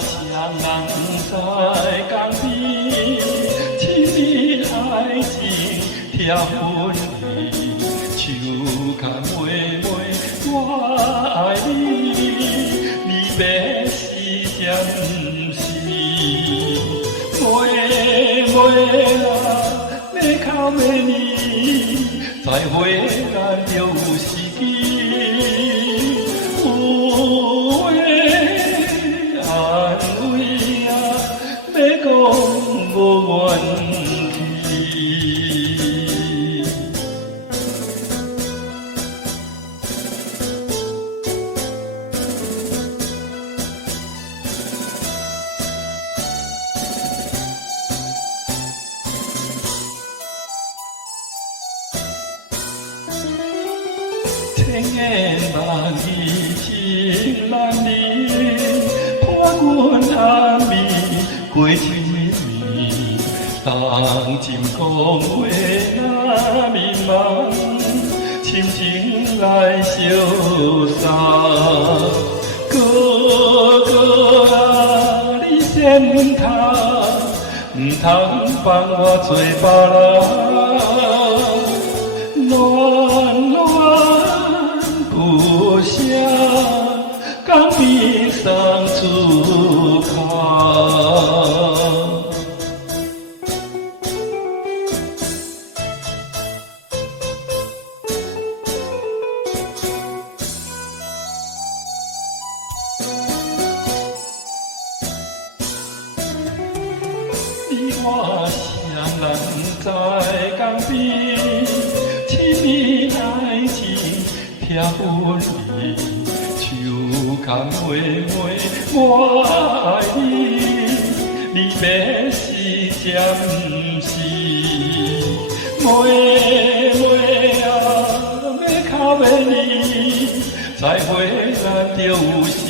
谁人在江边，亲密爱情贴分离，手牵妹妹，我爱你，你要是暂时，妹妹啊，要靠要你，再会咱就有时机。 讲无怨气，千言万语情难离，看阮暗暝过去。 当今讲话那迷茫，深情来相送。哥哥啊，你先通，唔通放我做别人。暖暖故乡，江边送出口。 你我谁人在江边，亲密爱情贴分离，手牵妹妹，我爱你，你要是暂时，妹妹啊，要靠要你，再会咱就有时。